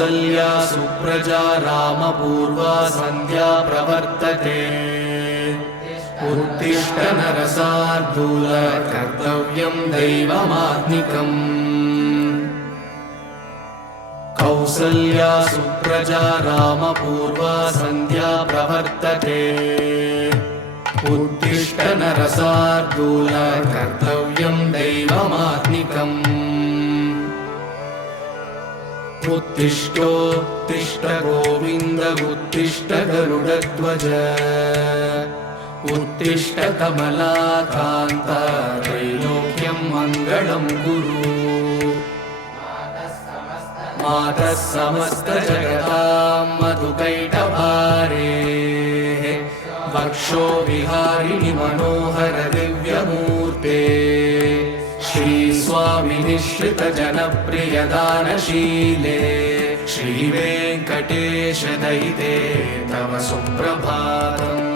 कौसल्या सुप्रजा रामपूर्वा सन्ध्या प्रवर्तते उत्तिष्ठ नरशार्दूल कर्तव्यं दैवमात्मिकम् कौसल्या सुप्रजा रामपूर्वा सन्ध्या प्रवर्तते उत्तिष्ठ नरशार्दूल कर्तव्यं दैवमात्मिकम् उत्तिष्ठोत्तिष्ठ गोविन्द उत्तिष्ठ गरुडध्वज उत्तिष्ठ कमलाकान्त त्रैलोक्यं मङ्गलं कुरु मातः समस्तजगतां मधुकैटभारेः वक्षो विहारिणि मनोहर दिव्यमूर्ते श्रीस्वामि निःश्रित जनप्रिय दानशीले श्रीवेङ्कटेश दयिते तव सुप्रभातम्।